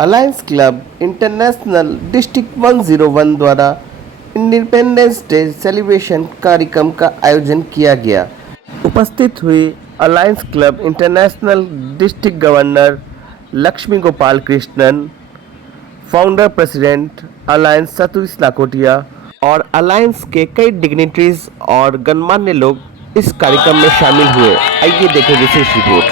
Alliance club international district 101 द्वारा independence day celebration कार्यक्रम का आयोजन किया गया। उपस्थित हुए alliance club international district governor Lakshmi Gopal Krishnan, founder president alliance Satish Lakhotia और अलायंस के कई डिग्निटरीज और गणमान्य लोग इस कार्यक्रम में शामिल हुए। आइए देखें विशेष रिपोर्ट।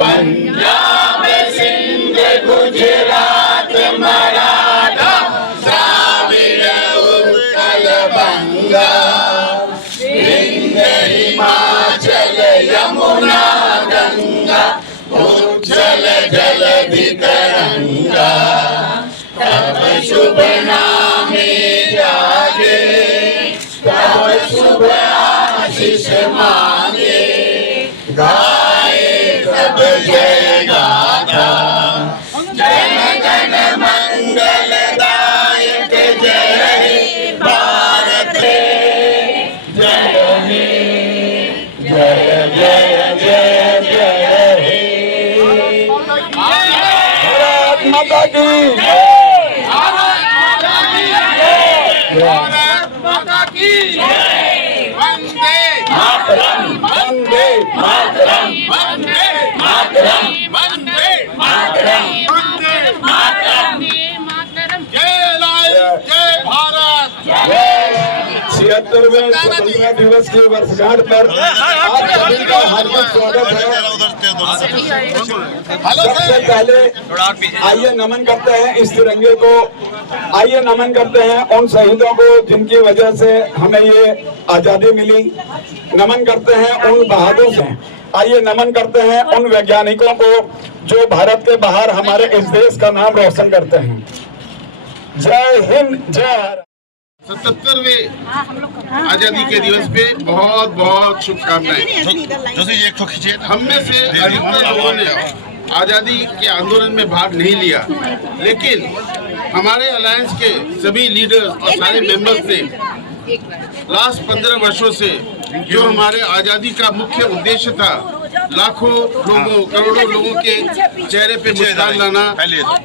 पंजाब सिंध गुजरात मराठा द्राविड़ उत्कल बंगा विंध्य हिमाचल यमुना गंगा उज्जल जलधि तरंगा तब शुभ नामे जागे तब शुभ आशीष मांगे गाए सब जय गाथा जन गण मंगल दायक जय हे भारत जय हे जय जय जय जय हे भारत माता की भारत माता की वंदे मातरम वंदे मातरम वंदे मातरम वंदे मातरम वंदे मातरम जय लाल जय भारत। 76वें स्वतंत्रता दिवस की वर्षगांठ पर आप सभी का हार्दिक स्वागत है। सबसे पहले आइए नमन करते हैं इस तिरंगे को, आइए नमन करते हैं उन शहीदों को जिनकी वजह से हमें ये आजादी मिली। नमन करते हैं उन बहादुर से, आइए नमन करते हैं उन वैज्ञानिकों को जो भारत के बाहर हमारे इस देश का नाम रोशन करते हैं। जय हिंद जय भारत। 77वें आजादी के दिवस पे बहुत बहुत शुभकामनाएं। हम में से अधिकतर लोगों ने आजादी के आंदोलन में भाग नहीं लिया, लेकिन हमारे अलायंस के सभी लीडर्स और सारे मेंबर्स ने लास्ट 15 वर्षों से जो हमारे आजादी का मुख्य उद्देश्य था, लाखों लोगों करोड़ों लोगों के चेहरे पे मुस्कान लाना,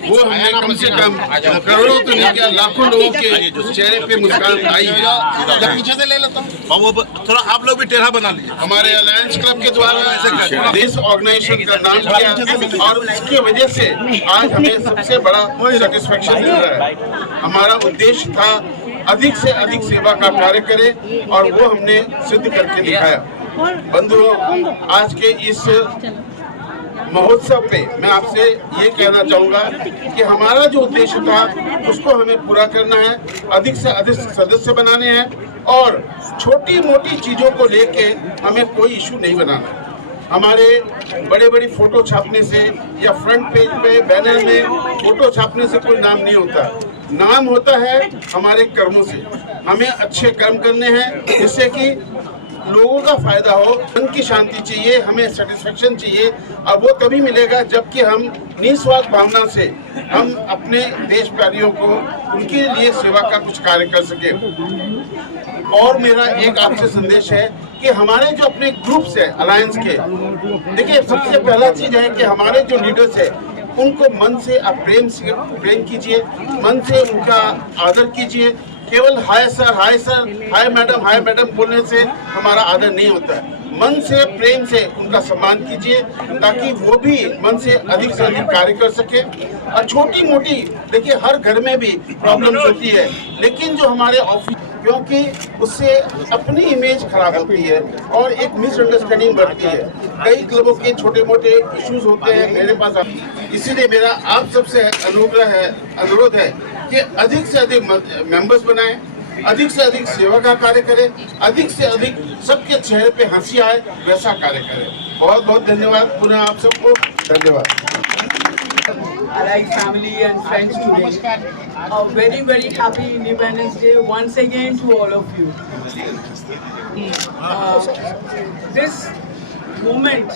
वो हमने कम से कम करोड़ों तो नहीं किया, लाखों लोगों के चेहरे पे मुस्कान आई है। पीछे से ले लेता हूँ, थोड़ा आप लोग भी टेढ़ा बना लीजिए। हमारे अलायंस क्लब के द्वारा देश ऑर्गेनाइजेशन का नाम किया और उसकी वजह से आज हमें सबसे बड़ा सेटिस्फेक्शन मिल रहा है। हमारा उद्देश्य था अधिक से अधिक सेवा का कार्य करें और वो हमने सिद्ध करके दिखाया। बंधुओं, आज के इस महोत्सव पे मैं आपसे ये कहना चाहूँगा कि हमारा जो उद्देश्य था उसको हमें पूरा करना है, अधिक से अधिक सदस्य बनाने हैं और छोटी मोटी चीज़ों को लेके हमें कोई इशू नहीं बनाना है। हमारे बड़े बड़ी फोटो छापने से या फ्रंट पेज पे बैनर में फोटो छापने से कोई नाम नहीं होता, नाम होता है हमारे कर्मों से। हमें अच्छे कर्म करने हैं जिससे कि लोगों का फायदा हो, मन की शांति चाहिए, हमें सेटिस्फेक्शन चाहिए और वो तभी मिलेगा जबकि हम निस्वार्थ भावना से हम अपने देश प्यारियों को उनके लिए सेवा का कुछ कार्य कर सके। और मेरा एक आपसे संदेश है कि हमारे जो अपने ग्रुप्स है अलायंस के, देखिए सबसे पहला चीज है कि हमारे जो लीडर्स है उनको मन से आप प्रेम कीजिए, मन से उनका आदर कीजिए। केवल हाय सर, हाय मैडम बोलने से हमारा आदर नहीं होता है। मन से प्रेम से उनका सम्मान कीजिए ताकि वो भी मन से अधिक कार्य कर सके। और छोटी मोटी देखिए हर घर में भी प्रॉब्लम्स होती है, लेकिन जो हमारे ऑफिस, क्योंकि उससे अपनी इमेज खराब होती है और एक मिसअंडरस्टैंडिंग बढ़ती है। कई क्लबों के छोटे मोटे इश्यूज होते हैं मेरे पास, इसीलिए मेरा आप सबसे अनुरोध है कि अधिक से अधिक मेंबर्स बनाएं, अधिक से अधिक सेवा का कार्य करें, अधिक से अधिक सबके चेहरे पे हंसी आए वैसा कार्य करें। बहुत बहुत धन्यवाद पुनः आप सबको धन्यवाद। Allied family and friends today. A very happy Independence Day once again to all of you. This moment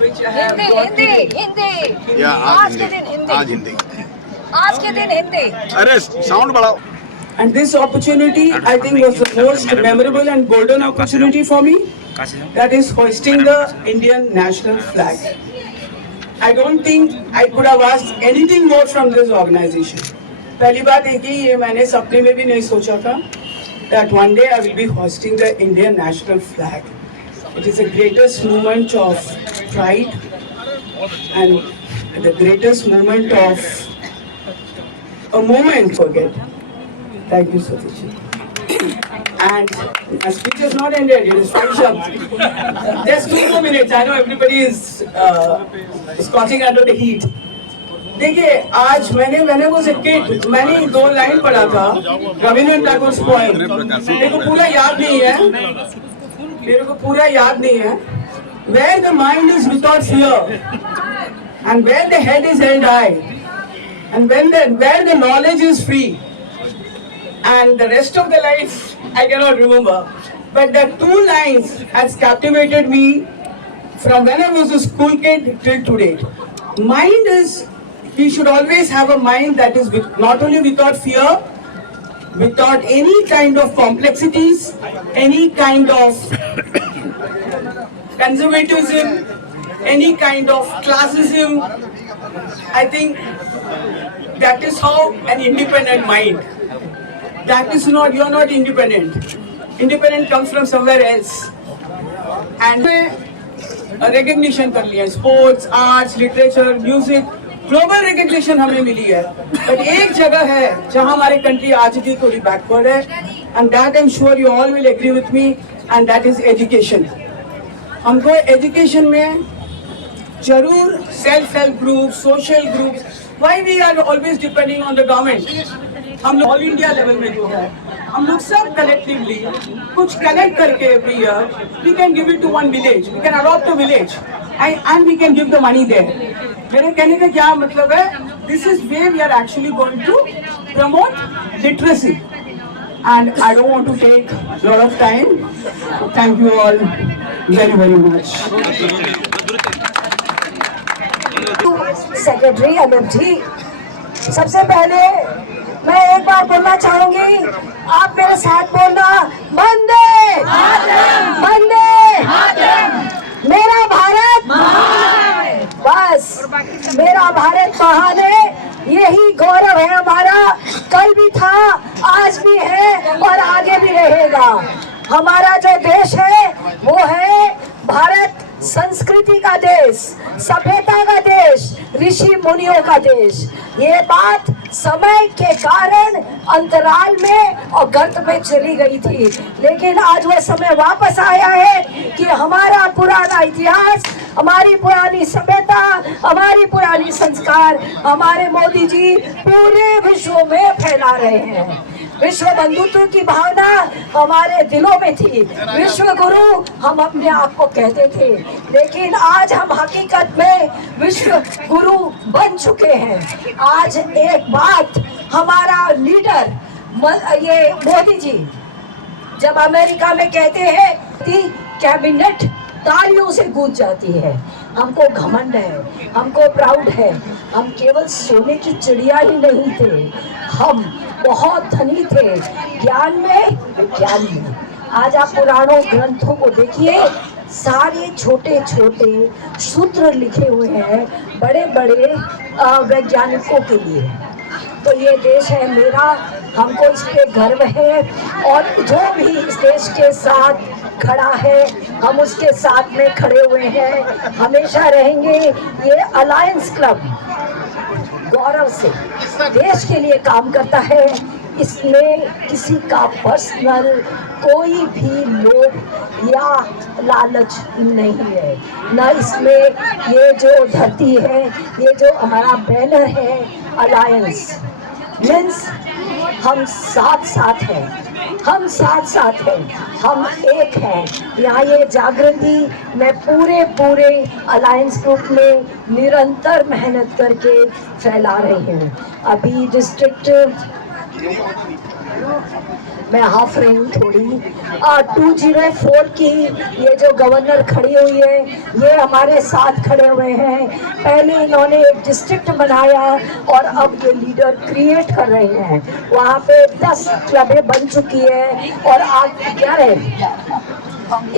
which I have got Hindi today. Hindi या आज के दिन हिंदी आज हिंदी आज के दिन हिंदी अरे साउंड बढ़ाओ And this opportunity, I think, was the most memorable and golden opportunity for me. That is hoisting the Indian national flag. I don't think I could have asked anything more from this organization. पहली बात है कि ये मैंने सपने में भी नहीं सोचा था that one day I will be hoisting the Indian national flag. It is the greatest moment of pride and the greatest moment of a moment forget. Thank you, Satish. And my speech is not ended. It is 5 shabds. Just 2 more minutes. I know everybody is scorching under the heat. देखिए आज मैंने वो kit मैंने 2 line पढ़ा था Rabindranath Tagore poem मेरे को पूरा याद नहीं है Where the mind is without fear and where the head is held high and where the knowledge is free and the rest of the life I cannot remember, but the 2 lines has captivated me from when I was a school kid till today. Mind is, we should always have a mind that is not only without fear, without any kind of complexities, any kind of conservatism, any kind of classism. I think that is how an independent mind. That is not, you are not independent. Independent comes from somewhere else. And recognition कर लिया, sports, arts, literature, music, global recognition हमें मिली है. But एक जगह है जहाँ हमारी country आज भी थोड़ी backward है, and that I'm sure you all will agree with me, and that is education. हमको education में जरूर self-help groups, social groups. Why we are always depending on the government? हम लोग ऑल इंडिया लेवल में जो है हम लोग सब कलेक्टिवली कुछ कलेक्ट करके every year we can give it to one village, we can adopt a village and we can give the money there. मेरे कहने का क्या मतलब है, this is way we are actually going to promote literacy and I don't want to take lot of time. Thank you all very very much. Secretary Amit ji, सबसे पहले मैं एक बार बोलना चाहूंगी, आप मेरे साथ बोलना, वंदे वंदे मेरा भारत बस मेरा भारत महान है. यही गौरव है हमारा, कल भी था, आज भी है और आगे भी रहेगा. हमारा जो देश है वो है भारत, संस्कृति का देश, सभ्यता का देश, ऋषि मुनियों का देश. ये बात समय के कारण अंतराल में और गर्त में चली गई थी, लेकिन आज वह समय वापस आया है कि हमारा पुराना इतिहास, हमारी पुरानी सभ्यता, हमारी पुरानी संस्कार हमारे मोदी जी पूरे विश्व में फैला रहे हैं. विश्व बंधुत्व की भावना हमारे दिलों में थी, विश्व गुरु हम अपने आप को कहते थे, लेकिन आज हम हकीकत में विश्व गुरु बन चुके हैं. आज एक बात हमारा लीडर ये मोदी जी जब अमेरिका में कहते हैं कि कैबिनेट तालियों से गूंज जाती है, हमको घमंड है, हमको प्राउड है. हम केवल सोने की चिड़िया ही नहीं थे, हम बहुत धनी थे ज्ञान में, विज्ञान में. आज आप पुराणों ग्रंथों को देखिए, सारे छोटे छोटे सूत्र लिखे हुए हैं बड़े बड़े वैज्ञानिकों के लिए. तो ये देश है मेरा, हमको इस पे गर्व है और जो भी इस देश के साथ खड़ा है हम उसके साथ में खड़े हुए हैं, हमेशा रहेंगे. ये अलायंस क्लब गौरव से देश के लिए काम करता है. इसमें किसी का पर्सनल कोई भी लोभ या लालच नहीं है, न इसमें. ये जो धरती है, ये जो हमारा बैनर है अलायंस मीन्स हम साथ साथ हैं, हम साथ साथ हैं, हम एक हैं. यहाँ ये जागृति मैं पूरे अलायंस ग्रुप में निरंतर मेहनत करके फैला रही हूँ. अभी डिस्ट्रिक्ट मैं हाफ रही हूँ थोड़ी। 204 की ये जो गवर्नर खड़ी हुई है, ये हमारे साथ खड़े हुए हैं। पहले इन्होंने एक डिस्ट्रिक्ट बनाया और अब ये लीडर क्रिएट कर रहे हैं। वहाँ पे 10 क्लबें बन चुकी है और आज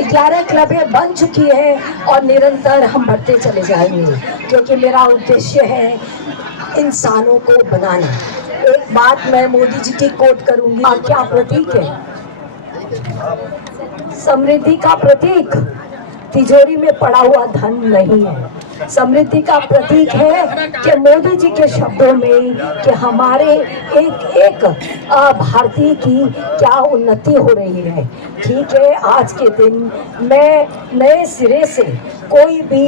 11 क्लबें बन चुकी है और निरंतर हम बढ़ते चले जाएंगे, क्योंकि मेरा उद्देश्य है इंसानों को बनाना। एक बात मैं मोदी जी की कोट करूंगी। क्या प्रतीक है? समृद्धि का प्रतीक तिजोरी में पड़ा हुआ धन नहीं है। समृद्धि का प्रतीक है कि मोदी जी के शब्दों में कि हमारे एक भारतीय की क्या उन्नति हो रही है। ठीक है, आज के दिन मैं नए सिरे से कोई भी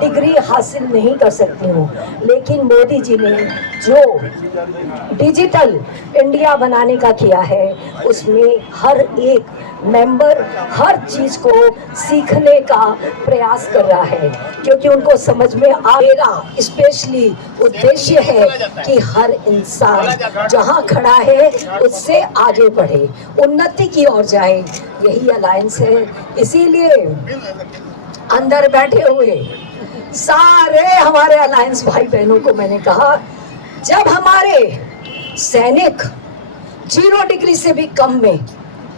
डिग्री हासिल नहीं कर सकती हूँ, लेकिन मोदी जी ने जो डिजिटल इंडिया बनाने का किया है, उसमें हर एक मेंबर हर चीज को सीखने का प्रयास कर रहा है, क्योंकि उनको समझ में आएगा। स्पेशली उद्देश्य है कि हर इंसान जहां खड़ा है उससे आगे बढ़े, उन्नति की ओर जाए। यही अलायंस है। इसीलिए अंदर बैठे हुए सारे हमारे अलायंस भाई बहनों को मैंने कहा, जब हमारे सैनिक 0 डिग्री से भी कम में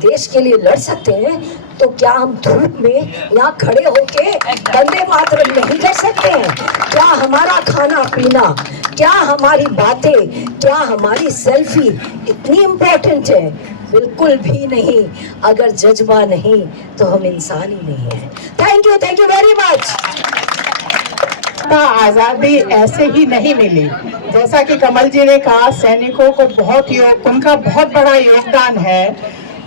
देश के लिए लड़ सकते हैं, तो क्या हम धूप में यहाँ खड़े होके वंदे मातरम नहीं कर सकते हैं? क्या हमारा खाना पीना, क्या हमारी बातें, क्या हमारी सेल्फी इतनी इम्पोर्टेंट है? बिल्कुल भी नहीं। अगर जज्बा नहीं तो हम इंसान ही नहीं है। Thank you very much. आजादी ऐसे ही नहीं मिली। जैसा कि कमल जी ने कहा, सैनिकों को उनका बहुत बड़ा योगदान है,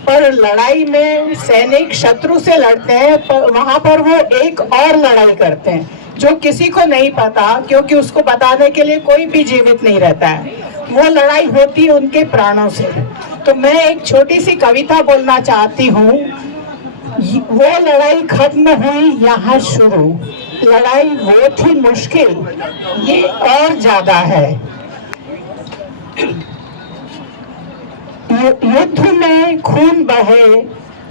पर लड़ाई में सैनिक शत्रु से लड़ते हैं, पर वहां पर वो एक और लड़ाई करते हैं जो किसी को नहीं पता, क्योंकि उसको बताने के लिए कोई भी जीवित नहीं रहता है। वो लड़ाई होती है उनके प्राणों से। तो मैं एक छोटी सी कविता बोलना चाहती हूँ। वो लड़ाई खत्म हुई यहाँ शुरू, लड़ाई वो थी मुश्किल, ये और ज्यादा है। युद्ध में खून बहे,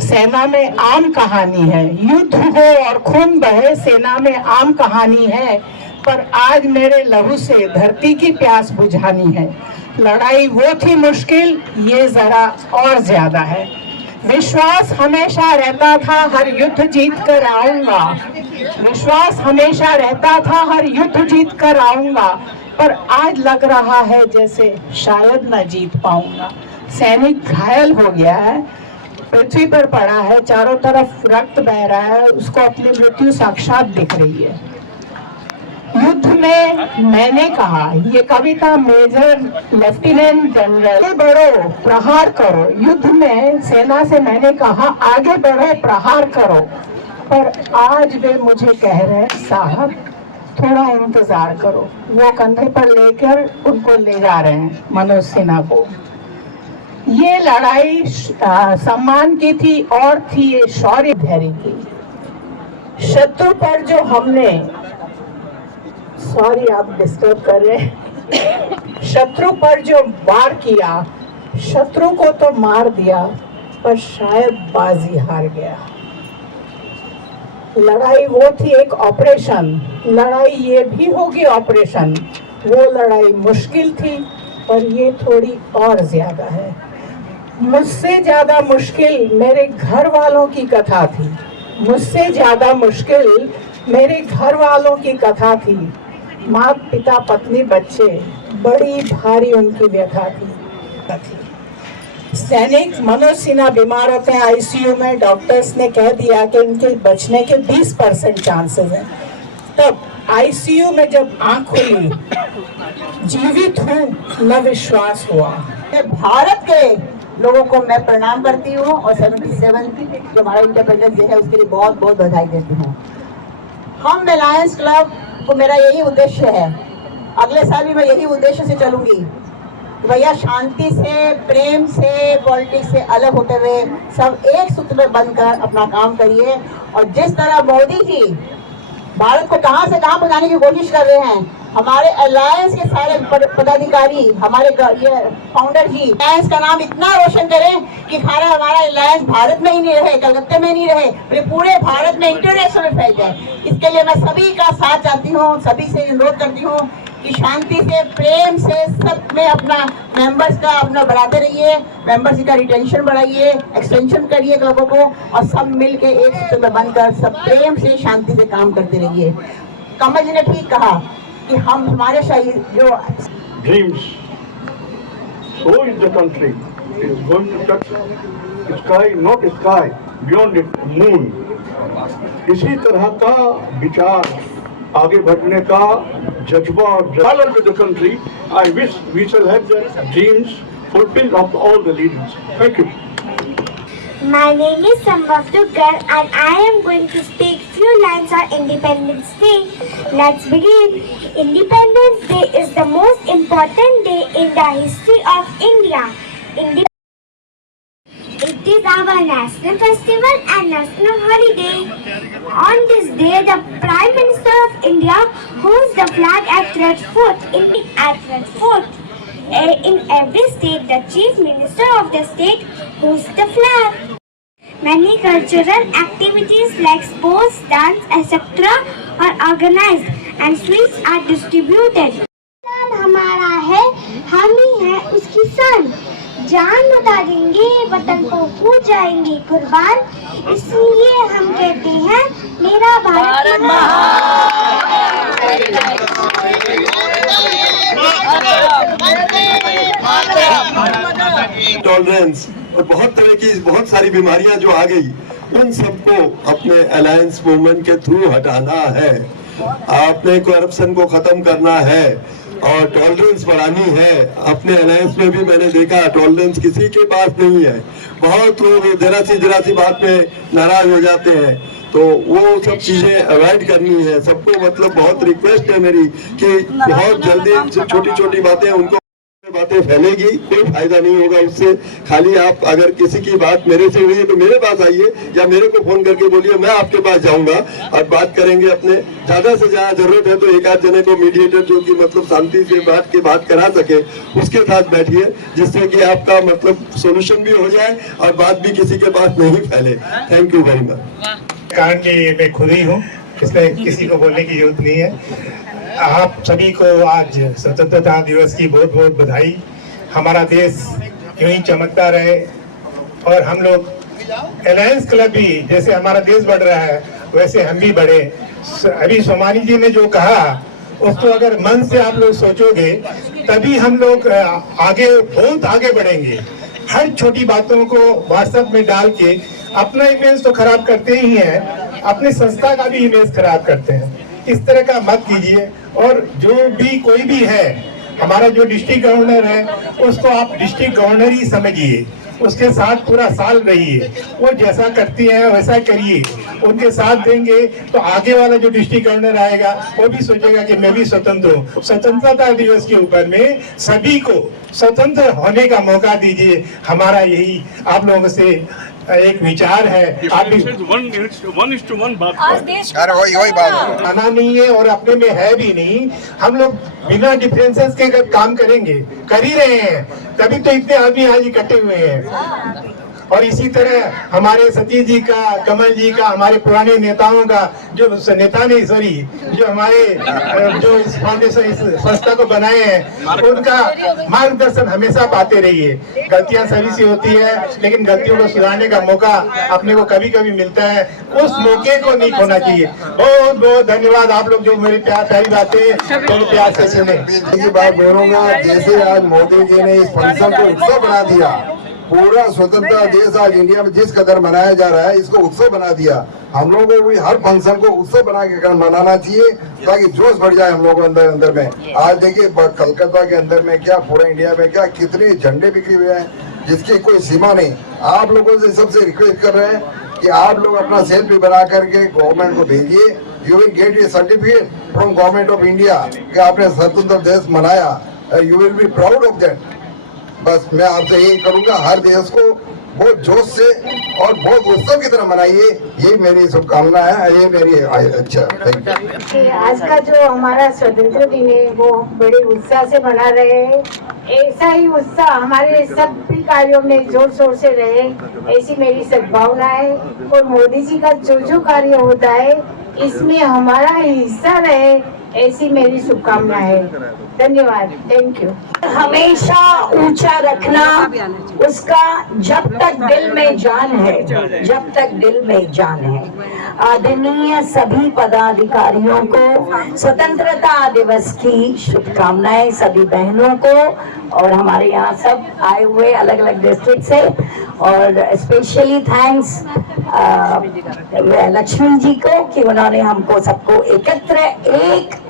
सेना में आम कहानी है। युद्ध हो और खून बहे, सेना में आम कहानी है, पर आज मेरे लहू से धरती की प्यास बुझानी है। लड़ाई वो थी मुश्किल, ये जरा और ज्यादा है। विश्वास हमेशा रहता था हर युद्ध जीत कर आऊंगा, विश्वास हमेशा रहता था हर युद्ध जीत कर आऊंगा, पर आज लग रहा है जैसे शायद न जीत पाऊंगा। सैनिक घायल हो गया है, पृथ्वी पर पड़ा है, चारों तरफ रक्त बह रहा है, उसको अपनी मृत्यु साक्षात दिख रही है। युद्ध में मैंने कहा, ये कविता मेजर लेफ्टिनेंट जनरल, आगे बढ़ो प्रहार करो। युद्ध में सेना से मैंने कहा, आगे बढ़ो प्रहार करो, पर आज वे मुझे कह रहे हैं, साहब थोड़ा इंतजार करो। वो कंधे पर लेकर उनको ले जा रहे हैं, मनोज सिन्हा को। ये लड़ाई सम्मान की थी और थी ये शौर्य धैर्य की। शत्रु पर जो हमने, सॉरी आप डिस्टर्ब कर रहे हैं, शत्रु पर जो वार किया, शत्रु को तो मार दिया, पर शायद बाजी हार गया। लड़ाई वो थी एक ऑपरेशन, लड़ाई ये भी होगी ऑपरेशन। वो लड़ाई मुश्किल थी, पर ये थोड़ी और ज्यादा है। मुझसे ज्यादा मुश्किल मेरे घर वालों की कथा थी, मुझसे ज्यादा मुश्किल मेरे घर वालों की कथा थी। माँ पिता पत्नी बच्चे, बड़ी भारी उनकी व्यथा थी। सैनिक मनोज सिन्हा बीमार होते हैं आईसीयू में, डॉक्टर्स ने कह दिया कि इनके बचने के 20% चांसेस हैं। तब आईसीयू में जब आंख खुली, जीवित हूँ न विश्वास हुआ। भारत के लोगों को मैं प्रणाम करती हूँ और 77 जो हमारा इंडिपेंडेंस डे है उसके लिए बहुत बहुत बधाई देती हूँ। हम अलायंस क्लब को मेरा यही उद्देश्य है, अगले साल भी मैं यही उद्देश्य से चलूंगी। भैया शांति से, प्रेम से, पॉलिटिक्स से अलग होते हुए सब एक सूत्र में बनकर अपना काम करिए। और जिस तरह मोदी जी भारत को कहां से कहां पहुंचाने की कोशिश कर रहे हैं, हमारे अलायंस के सारे पदाधिकारी, हमारे ये फाउंडर जी अलायंस का नाम इतना रोशन करें कि हमारा अलायंस भारत में ही नहीं रहे, कलकत्ते में नहीं रहे, पूरे भारत में इंटरनेशनल फैल जाए। इसके लिए मैं सभी का साथ चाहती हूँ, सभी से अनुरोध करती हूँ कि शांति से, प्रेम से सब में अपना मेंबर्स का अपना बढ़ाते रहिए, मेंबर्स का रिटेंशन बढ़ाइए, एक्सटेंशन करिए क्लबों को, और सब मिल के एक सूत्र में बनकर सब प्रेम से शांति से काम करते रहिए। कमल जी ने ठीक कहा कि हम हमारे शहीद जो dreams, so is the country. It is going to touch sky, not sky, beyond it, moon. इसी तरह का विचार, आगे बढ़ने का जज्बा और with the country. I wish we shall have the dreams fulfilled of all the leaders. Thank you. My name is Sambhav Duggar and I am going to speak few lines on Independence Day. Let's begin. Independence Day is the most important day in the history of India. It is our national festival and national holiday. On this day, the Prime Minister of India holds the flag at Red Fort. In every state, the Chief Minister of the state holds the flag. Many cultural activities like sports, dance, etc. are organized and sweets are distributed. हमारा है, हम ही हैं उसकी सन, जान लुटा देंगे, वतन को हो जाएंगे कुर्बान, इसलिए हम कहते हैं मेरा भारत टॉलरेंस और बहुत तरह की बहुत सारी बीमारियां जो आ गई, उन सबको अपने अलायंस मूवमेंट के थ्रू हटाना है। आपने करप्शन को खत्म करना है और टॉलरेंस बढ़ानी है। अपने अलायंस में भी मैंने देखा टॉलरेंस किसी के पास नहीं है। बहुत लोग जरा सी बात में नाराज हो जाते हैं, तो वो सब चीजें अवॉइड करनी है सबको। मतलब बहुत रिक्वेस्ट है मेरी कि बहुत जल्दी छोटी छोटी बातें उनको बातें फैलेगी, कोई फायदा नहीं होगा उससे। खाली आप अगर किसी की बात मेरे से हुई है तो मेरे पास आइए या मेरे को फोन करके बोलिए, मैं आपके पास जाऊंगा और बात करेंगे। अपने ज्यादा से ज्यादा जरूरत है तो एक आध जने को मीडिएटर जो कि मतलब शांति से बात करा सके, उसके साथ बैठिए, जिससे कि आपका मतलब सोल्यूशन भी हो जाए और बात भी किसी के पास नहीं फैले। Thank you very much. कारण कि मैं खुद ही हूँ, इसमें किसी को बोलने की जरूरत नहीं है। आप सभी को आज स्वतंत्रता दिवस की बहुत बहुत बधाई। हमारा देश यूं ही चमकता रहे और हम लोग अलायंस क्लब भी, जैसे हमारा देश बढ़ रहा है वैसे हम भी बढ़े। अभी सोमानी जी ने जो कहा उसको अगर मन से आप लोग सोचोगे तभी हम लोग आगे बहुत आगे बढ़ेंगे। हर छोटी बातों को व्हाट्सएप में डाल के अपना इमेज तो खराब करते ही हैं, अपनी संस्था का भी इमेज खराब करते हैं। इस तरह का मत कीजिए। और जो भी कोई भी है, हमारा जो डिस्ट्रिक्ट गवर्नर है उसको आप डिस्ट्रिक्ट गवर्नर ही समझिए, उसके साथ पूरा साल रहिए, वो जैसा करती है वैसा करिए, उनके साथ देंगे तो आगे वाला जो डिस्ट्रिक्ट गवर्नर आएगा वो भी सोचेगा कि मैं भी स्वतंत्र हूँ। स्वतंत्रता दिवस के ऊपर में सभी को स्वतंत्र होने का मौका दीजिए। हमारा यही आप लोगों से एक विचार है। आप भी आना नहीं है और अपने में है भी नहीं। हम लोग बिना डिफरेंसेस के काम करेंगे, कर ही रहे हैं, तभी तो इतने आदमी आज इकट्ठे हुए हैं। और इसी तरह हमारे सतीश जी का, कमल जी का, हमारे पुराने नेताओं का, जो नेता नहीं सॉरी जो हमारे जो इस फाउंडेशन इस संस्था को बनाए हैं, उनका मार्गदर्शन हमेशा पाते रहिए। गलतियां सभी से होती है, लेकिन गलतियों को सुधारने का मौका अपने को कभी कभी मिलता है, उस मौके को नहीं खोना चाहिए। बहुत बहुत धन्यवाद आप लोग जो मेरी प्यारी बातें तो प्यार से सुने। बात बोलूंगा, जैसे आज मोदी जी ने इस फंक्शन को उत्सव बना दिया, पूरा स्वतंत्रता दिवस आज इंडिया में जिस कदर मनाया जा रहा है, इसको उत्सव बना दिया। हम लोगों को भी हर फंक्शन को उत्सव बना के मनाना चाहिए ताकि जोश बढ़ जाए हम लोगों अंदर में। आज देखिए कलकत्ता के अंदर में क्या, पूरे इंडिया में क्या, कितने झंडे बिखरे हुए हैं जिसकी कोई सीमा नहीं। आप लोगों से सबसे रिक्वेस्ट कर रहे हैं कि आप लोग अपना सेल्फी बना करके गवर्नमेंट को भेजिए। You will get A certificate from government of India कि आपने स्वतंत्र देश मनाया। You will be proud of that. बस मैं आपसे यही करूंगा, हर देश को बहुत जोश से और बहुत उत्सव की तरह मनाइए, यही मेरी शुभकामना है, ये मेरी अच्छा। Thank you. आज का जो हमारा स्वतंत्रता दिन है वो बड़े उत्साह से मना रहे हैं। ऐसा ही उत्साह हमारे सभी कार्यों में जोर शोर से रहे, ऐसी मेरी सद्भावना है। और मोदी जी का जो कार्य होता है इसमें हमारा हिस्सा रहे, ऐसी मेरी शुभकामना है। धन्यवाद। Thank you. हमेशा ऊंचा रखना उसका जब तक दिल में जान है, जब तक दिल में जान है। आदरणीय सभी पदाधिकारियों को स्वतंत्रता दिवस की शुभकामनाएं, सभी बहनों को, और हमारे यहाँ सब आए हुए अलग अलग डिस्ट्रिक्ट से। और स्पेशली थैंक्स लक्ष्मी जी को कि उन्होंने हमको सबको एकत्र, एक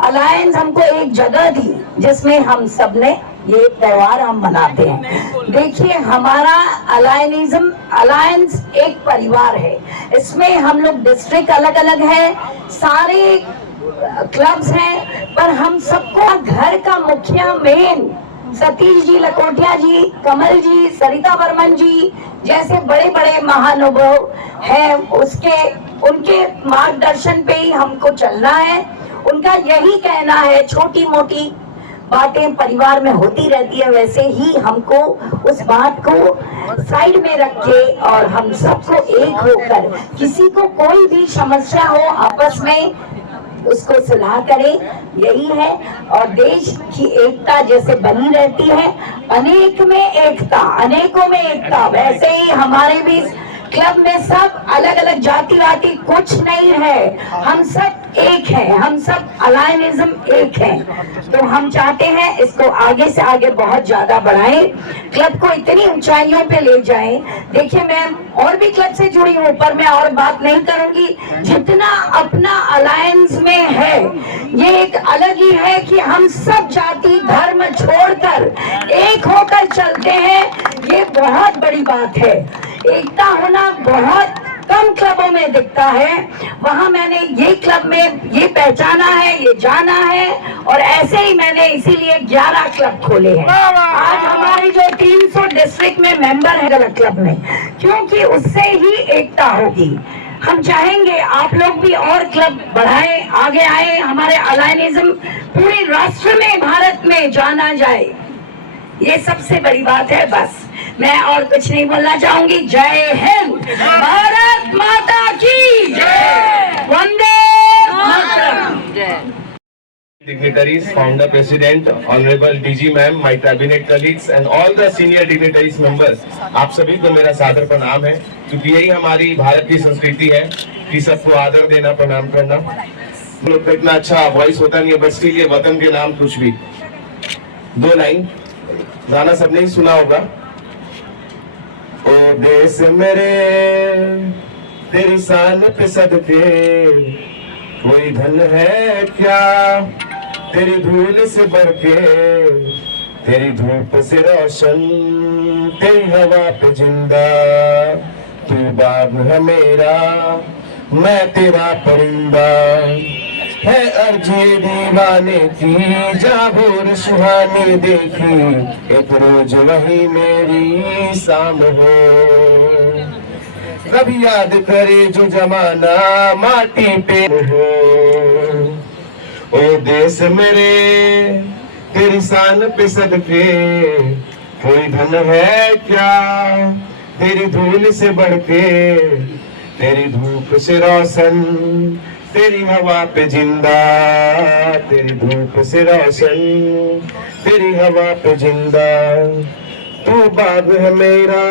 अलायंस हमको एक जगह दी जिसमें हम सब ने ये त्योहार हम मनाते हैं। देखिए हमारा अलायंस एक परिवार है, इसमें हम लोग डिस्ट्रिक्ट अलग अलग है, सारे क्लब्स हैं, पर हम सबको घर का मुखिया मेन सतीश जी लकोटिया जी, कमल जी, सरिता बर्मन जी जैसे बड़े बड़े महानुभव हैं, उनके मार्गदर्शन पे ही हमको चलना है। उनका यही कहना है, छोटी मोटी बातें परिवार में होती रहती है, वैसे ही हमको उस बात को साइड में रख के और हम सबको एक होकर, किसी को कोई भी समस्या हो आपस में उसको सुलह करें, यही है। और देश की एकता जैसे बनी रहती है, अनेक में एकता, अनेकों में एकता, वैसे ही हमारे भी क्लब में सब अलग अलग जाति वाति कुछ नहीं है, हम सब एक हैं, हम सब अलायनिज्म एक हैं। तो हम चाहते हैं इसको आगे से आगे बहुत ज्यादा बढ़ाएं, क्लब को इतनी ऊंचाइयों पे ले जाएं। देखिए मैं और भी क्लब से जुड़ी हूँ, पर मैं और बात नहीं करूंगी। जितना अपना अलायंस में है ये एक अलग ही है कि हम सब जाति धर्म छोड़कर एक होकर चलते हैं, ये बहुत बड़ी बात है। एकता होना बहुत कम क्लबों में दिखता है, वहां मैंने ये क्लब में ये पहचाना है, ये जाना है, और ऐसे ही मैंने इसीलिए 11 क्लब खोले हैं। आज हमारी जो 300 डिस्ट्रिक्ट में मेंबर है गलत क्लब में, क्योंकि उससे ही एकता होगी। हम चाहेंगे आप लोग भी और क्लब बढ़ाएं, आगे आए, हमारे अलायनिज्म पूरे राष्ट्र में, भारत में जाना जाए, ये सबसे बड़ी बात है। बस मैं और कुछ नहीं बोलना चाहूंगी। जय हिंद, भारत माता की जय, Vande Mataram. Dignitaries, founder, president, honorable DG ma'am, my cabinet colleagues and all the senior dignitaries members, आप सभी को मेरा सादर प्रणाम है, क्योंकि यही हमारी भारत की संस्कृति है कि सबको आदर देना, प्रणाम करना। हम लोग का इतना अच्छा वॉइस होता नहीं है, बस के लिए वतन के नाम कुछ भी। 2 लाइन गाना सबने ही सुना होगा। ओ देश मेरे तेरी शान पे सदके, कोई धन है क्या तेरी धूल से बढ़ के, तेरी धूप से रोशन, तेरी हवा पे जिंदा, तू बाग है मेरा, मैं तेरा परिंदा, है अर्जी दीवाने की जाबोर सुहानी देखी, एक रोज वही मेरी शाम हो। कभी याद करे जो जमाना माटी पे हो। ओ देश मेरे तेरी शान पे सदके, कोई धन है क्या तेरी धूल से बढ़ के, तेरी धूप से रोशन, तेरी हवा पे जिंदा, तेरी धूप से रोशन, तेरी हवा पे जिंदा, तू बाग है मेरा,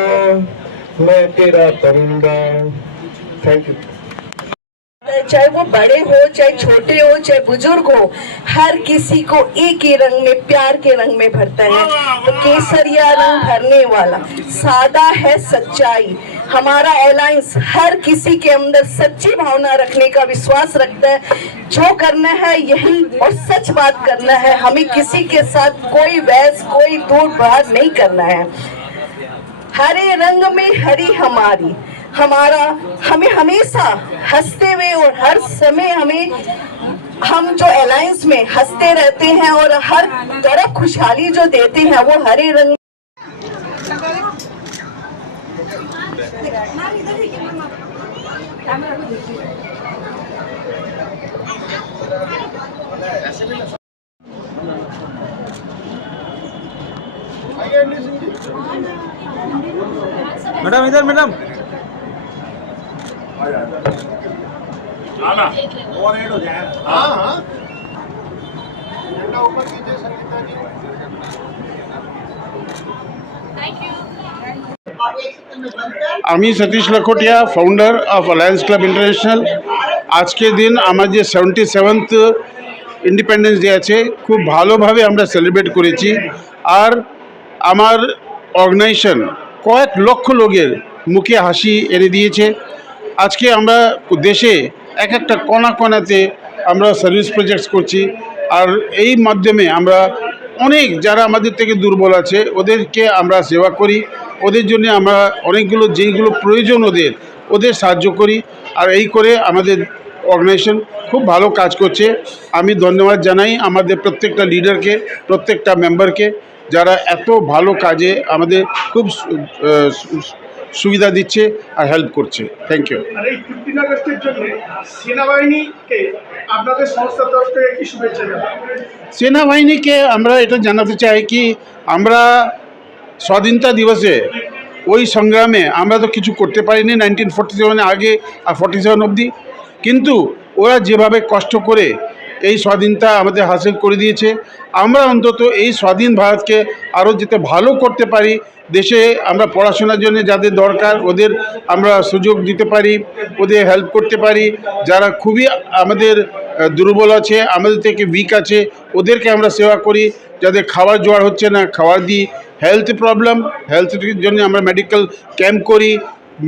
मैं तेरा परिंदा। Thank you. चाहे वो बड़े हो, चाहे छोटे हो, चाहे बुजुर्ग हो, हर किसी को एक ही रंग में, प्यार के रंग में भरता है। तो केसरिया रंग भरने वाला सादा है सच्चाई। हमारा अलायंस हर किसी के अंदर सच्ची भावना रखने का विश्वास रखता है। जो करना है यही और सच बात करना है, हमें किसी के साथ कोई बहस, कोई दूर बात नहीं करना है। हरे रंग में हरी हमारी, हमें हमेशा हंसते हुए और हर समय हम जो अलायंस में हंसते रहते हैं और हर तरफ खुशहाली जो देते हैं वो हरे रंग। मैडम इधर मैडम আমি Satish Lakhotia founder of Alliance Club International. আজকের দিন আমার যে 77th ইন্ডিপেন্ডেন্স ডে আছে, খুব ভালোভাবে আমরা সেলিব্রেট করেছি। আর আমার অর্গানাইজেশন কয়েক লক্ষ লোকের মুখে হাসি এনে দিয়েছে। আজকে আমরা দেশে এক একটা কোণা কোণাতে আমরা সার্ভিস প্রজেক্টস করছি। আর এই মাধ্যমে আমরা অনেক যারা আমাদের থেকে দুর্বল আছে ওদেরকে আমরা সেবা করি, ওদের জন্য আমরা অনেকগুলো যেইগুলো প্রয়োজন ওদের সাহায্য করি। আর এই করে আমাদের অর্গানাইজেশন খুব ভালো কাজ করছে। আমি ধন্যবাদ জানাই আমাদের প্রত্যেকটা লিডারকে, প্রত্যেকটা মেম্বারকে, যারা এত ভালো কাজে আমাদের খুব সুবিধা দিচ্ছে আর হেল্প করছে। Thank you. আর এই 15 আগস্টের জন্য সেনাবাহিনীকে আপনাদের সংস্থার তরফ থেকে কি শুভেচ্ছা জানাবেন? সেনাবাহিনীকে আমরা এটা জানাতে চাই কি আমরা স্বাধীনতা দিবসে ওই সংগ্রামে আমরা তো কিছু করতে পারিনি 1947 আগে আর 47 অবধি, কিন্তু ওরা যেভাবে কষ্ট করে এই স্বাধীনতা আমাদের হাসিল করে দিয়েছে, আমরা অন্তত এই স্বাধীন ভারতকে আরও যাতে ভালো করতে পারি, দেশে আমরা পড়াশোনার জন্য যাদের দরকার ওদের আমরা সুযোগ দিতে পারি, ওদের হেল্প করতে পারি। যারা খুবই আমাদের দুর্বল আছে, আমাদের থেকে উইক আছে, ওদেরকে আমরা সেবা করি। যাদের খাবার জোগাড় হচ্ছে না খাবার দিই, হেলথের জন্য আমরা মেডিকেল ক্যাম্প করি,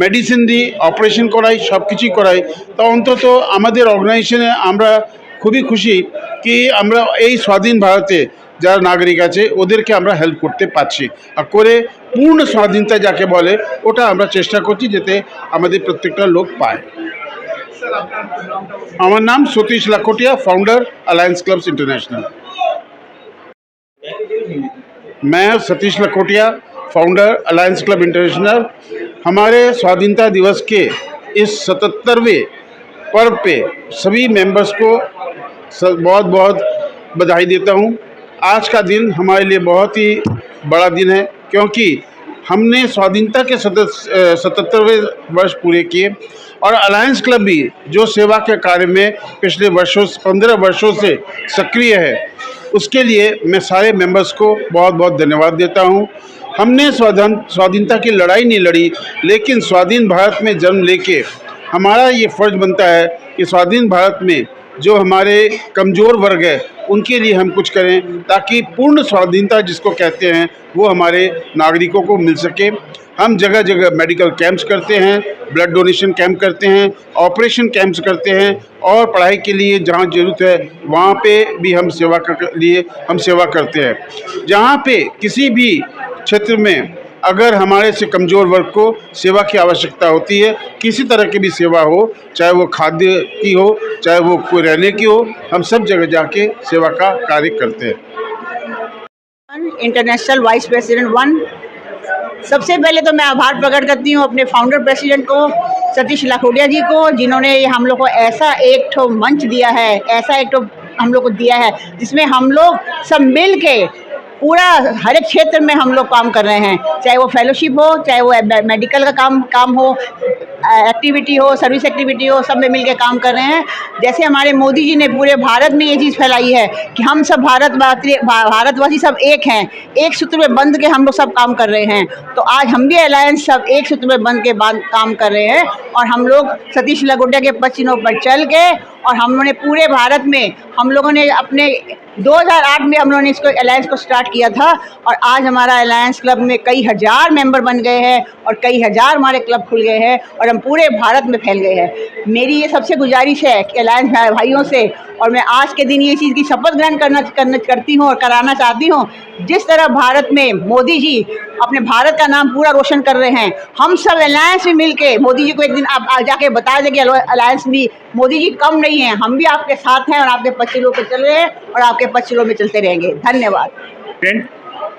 মেডিসিন দিই, অপারেশন করাই, সব কিছুই করাই। তা অন্তত আমাদের অর্গানাইজেশনে আমরা খুবই খুশি কি আমরা এই স্বাধীন ভারতে যারা নাগরিক আছে ওদেরকে আমরা হেল্প করতে পারছি। আর করে পূর্ণ স্বাধীনতা যাকে বলে ওটা আমরা চেষ্টা করছি যাতে আমাদের প্রত্যেকটা লোক পায়। আমার নাম Satish Lakhotia, founder Alliance Clubs International. मैं Satish Lakhotia, founder Alliance club International. हमारे स्वाधीनता दिवस के इस 77वें पर्व पे सभी मेंबर्स को बहुत बहुत बधाई देता हूँ। आज का दिन हमारे लिए बहुत ही बड़ा दिन है क्योंकि हमने स्वाधीनता के 77वें वर्ष पूरे किए और अलायंस क्लब भी जो सेवा के कार्य में पिछले 15 वर्षों से सक्रिय है, उसके लिए मैं सारे मेंबर्स को बहुत बहुत धन्यवाद देता हूँ। हमने स्वाधीनता की लड़ाई नहीं लड़ी, लेकिन स्वाधीन भारत में जन्म लेके हमारा ये फ़र्ज बनता है कि स्वाधीन भारत में जो हमारे कमज़ोर वर्ग है उनके लिए हम कुछ करें ताकि पूर्ण स्वाधीनता जिसको कहते हैं वो हमारे नागरिकों को मिल सके। हम जगह जगह मेडिकल कैंप्स करते हैं, ब्लड डोनेशन कैंप करते हैं, ऑपरेशन कैंप्स करते हैं और पढ़ाई के लिए जहाँ ज़रूरत है वहाँ पे भी हम सेवा करते हैं। जहाँ पे किसी भी क्षेत्र में अगर हमारे से कमज़ोर वर्ग को सेवा की आवश्यकता होती है, किसी तरह की भी सेवा हो, चाहे वो खाद्य की हो, चाहे वो कोई रहने की हो, हम सब जगह जाके सेवा का कार्य करते हैं। इंटरनेशनल वाइस प्रेसिडेंट 1, सबसे पहले तो मैं आभार प्रकट करती हूँ अपने फाउंडर प्रेसिडेंट को, सतीश लाखोटिया जी को, जिन्होंने हम लोग को ऐसा एक ठो मंच दिया है, ऐसा एक ठो हम लोग को दिया है जिसमें हम लोग सब मिल के पूरा हर एक क्षेत्र में हम लोग काम कर रहे हैं, चाहे वो फेलोशिप हो, चाहे वो मेडिकल का काम हो, एक्टिविटी हो, सर्विस एक्टिविटी हो, सब में मिल के काम कर रहे हैं। जैसे हमारे मोदी जी ने पूरे भारत में ये चीज़ फैलाई है कि हम सब भारतवासी सब एक हैं, एक सूत्र में बंध के हम लोग सब काम कर रहे हैं। तो आज हम भी अलायंस सब एक सूत्र में बंध के काम कर रहे हैं और हम लोग सतीश लाखोटिया के पद चिन्हों पर चल के और हम लोगों ने पूरे भारत में हम लोगों ने अपने 2008 में हम लोगों ने इसको अलायंस को स्टार्ट किया था और आज हमारा अलायंस क्लब में कई हज़ार मेंबर बन गए हैं और कई हज़ार हमारे क्लब खुल गए हैं और हम पूरे भारत में फैल गए हैं। मेरी ये सबसे गुजारिश है कि अलायंस भाइयों से, और मैं आज के दिन ये चीज़ की शपथ ग्रहण करती हूँ और कराना चाहती हूँ, जिस तरह भारत में मोदी जी अपने भारत का नाम पूरा रोशन कर रहे हैं, हम सब अलायंस में मिल के मोदी जी को एक दिन आप जाके बता दें कि अलायंस भी मोदी जी कम नहीं है, हम भी आपके साथ हैं और आपके पच्चीलों पे चल रहे हैं और आपके पच्चीलों में चलते रहेंगे। धन्यवाद।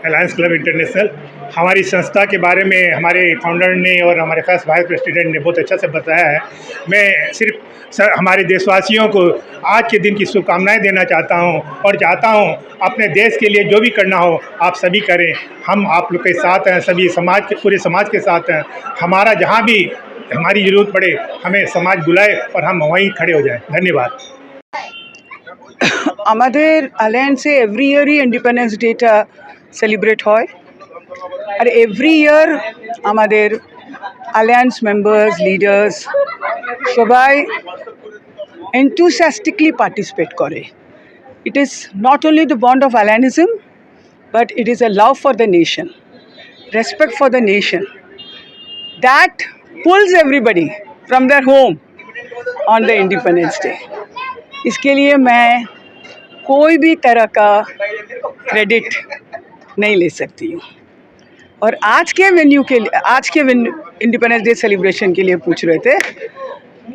अलायंस क्लब इंटरनेशनल हमारी संस्था के बारे में हमारे फाउंडर ने और हमारे फर्स्ट वाइस प्रेसिडेंट ने बहुत अच्छा से बताया है। मैं सिर्फ हमारे देशवासियों को आज के दिन की शुभकामनाएं देना चाहता हूं और चाहता हूं अपने देश के लिए जो भी करना हो आप सभी करें। हम आप लोग के साथ हैं, सभी समाज के, पूरे समाज के साथ हैं। हमारा जहां भी हमारी ज़रूरत पड़े हमें समाज बुलाए और हम वहीं खड़े हो जाएं। धन्यवाद। আমাদের অ্যালায়েন্সে এভরি ইয়ারই ইন্ডিপেন্ডেন্স ডেটা সেলিব্রেট হয় আর এভরি ইয়ার আমাদের অ্যালায়েন্স মেম্বার্স লিডার্স সবাই enthusiastically participate করে। It is not only the bond of allianism but it is a love for the nation, respect for the nation that pulls everybody from their home on the Independence Day। इसके लिए मैं कोई भी तरह का credit नहीं ले सकती हूँ। और आज के वेन्यू के लिए, आज के इंडिपेंडेंस डे सेलिब्रेशन के लिए पूछ रहे थे,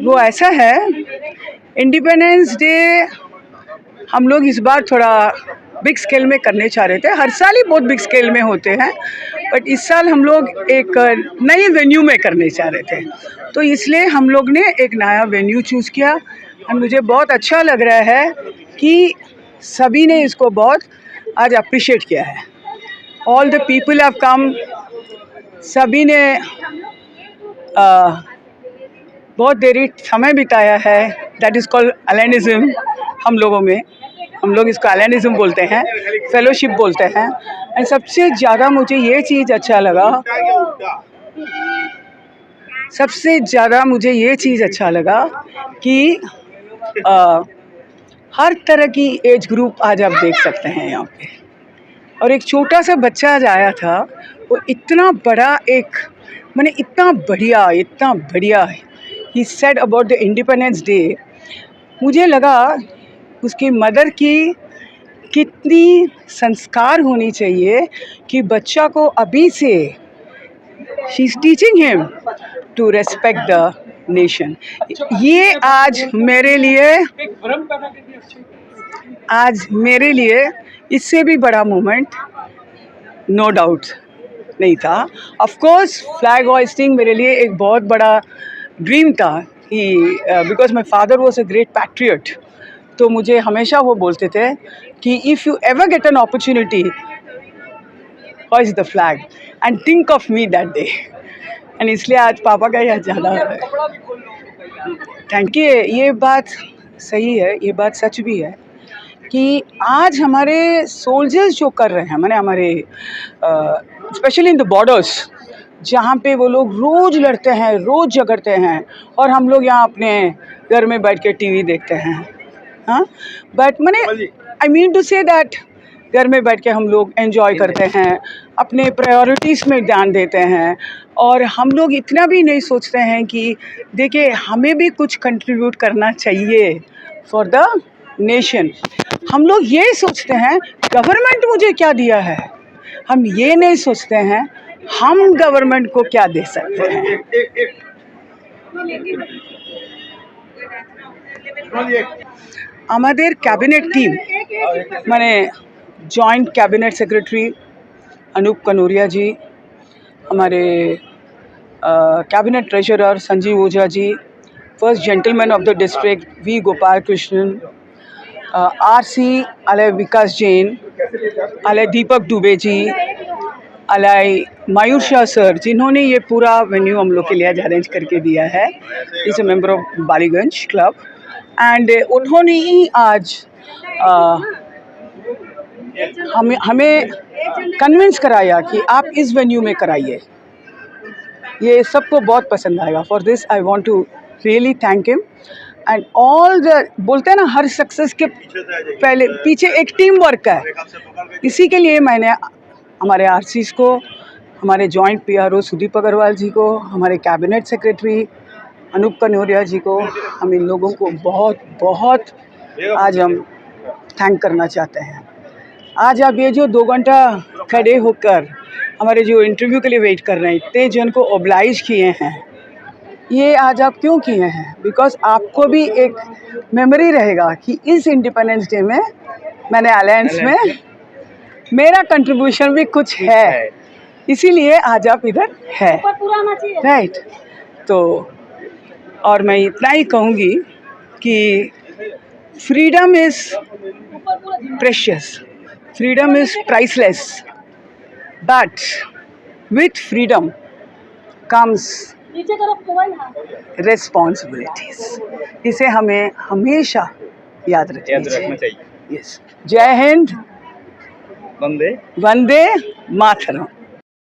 वो ऐसा है, इंडिपेंडेंस डे हम लोग इस बार थोड़ा बिग स्केल में करने चाह रहे थे। हर साल ही बहुत बिग स्केल में होते हैं बट इस साल हम लोग एक नई वेन्यू में करने चाह रहे थे, तो इसलिए हम लोग ने एक नया वेन्यू चूज़ किया और मुझे बहुत अच्छा लग रहा है कि सभी ने इसको बहुत आज अप्रिशिएट किया है। All the people have come, सभी ने बहुत देरी समय बिताया है। That is called alliancism. हम लोगों में, हम लोग इसको अलायनिज्म बोलते हैं, फेलोशिप बोलते हैं। एंड सबसे ज़्यादा मुझे ये चीज़ अच्छा लगा, सबसे ज़्यादा मुझे ये चीज़ अच्छा लगा कि हर तरह की एज ग्रुप आज आप देख सकते हैं यहाँ पे। और एक छोटा सा बच्चा आज आया था, वो इतना बड़ा एक, मैंने इतना बढ़िया he said about the independence day. मुझे लगा उसकी मदर की कितनी संस्कार होनी चाहिए कि बच्चा को अभी से she is teaching him to respect the nation. ये आज मेरे लिए इससे भी बड़ा मोमेंट नो डाउट नहीं था। ऑफ कोर्स फ्लैग होइस्टिंग मेरे लिए एक बहुत बड़ा ड्रीम था कि because my father was a great patriot, तो मुझे हमेशा वो बोलते थे कि if you ever get an opportunity hoist the flag and think of me that day. And इसलिए आज पापा का याद ज़्यादा है। Thank you. ये बात सही है, ये बात सच भी है कि आज हमारे सोल्जर्स जो कर रहे हैं, मैंने हमारे स्पेशली इन द बॉर्डर्स, जहाँ पे वो लोग रोज़ लड़ते हैं, रोज़ झगड़ते हैं, और हम लोग यहाँ अपने घर में बैठ के टीवी देखते हैं। हाँ, बट मैंने I mean to say that घर में बैठ के हम लोग एंजॉय करते हैं, अपने प्रायोरिटीज़ में ध्यान देते हैं, और हम लोग इतना भी नहीं सोचते हैं कि देखिए हमें भी कुछ कंट्रीब्यूट करना चाहिए फॉर द नेशन। हम लोग ये सोचते हैं गवर्नमेंट मुझे क्या दिया है, हम ये नहीं सोचते हैं हम गवर्नमेंट को क्या दे सकते हैं। हमारे कैबिनेट टीम माने joint cabinet secretary Anup Kanauria ji, हमारे cabinet treasurer Sanjeev Ojha ji, first gentleman of the district V Gopal Krishnan, RC अलय विकास जैन, अलय दीपक दुबे जी, अलय मयूर शाह सर, जिन्होंने ये पूरा वेन्यू हम लोग के लिए अरेंज करके दिया है। Is a member of Ballygunge club and उन्होंने ही आज हमें कन्विंस कराया कि आप इस वेन्यू में कराइए। ये सबको बहुत पसंद आएगा। For this I want to really thank him and all the, बोलते हैं ना हर सक्सेस के पहले पीछे एक टीम वर्क है। इसी के लिए मैंने हमारे आरसीज को, हमारे जॉइंट पीआरओ सुदीप अग्रवाल जी को, हमारे कैबिनेट सेक्रेटरी अनूप कनौरिया जी को, हम इन लोगों को बहुत बहुत आज हम थैंक करना चाहते हैं। आज आप ये जो 2 घंटा खड़े होकर हमारे जो इंटरव्यू के लिए वेट कर रहे हैं, इतने जन को ओब्लाइज किए हैं, ये आज आप क्यों किए हैं? बिकॉज आपको भी एक मेमोरी रहेगा कि इस इंडिपेंडेंस डे में मैंने अलायंस में मेरा कंट्रीब्यूशन भी कुछ है। इसीलिए आज आप इधर है, राइट। तो और मैं इतना ही कहूँगी कि freedom is precious, freedom is priceless, but with freedom comes responsibilities. इसे हमें हमेशा याद रखना चाहिए। यस, जय हिंद, वंदे मातरम।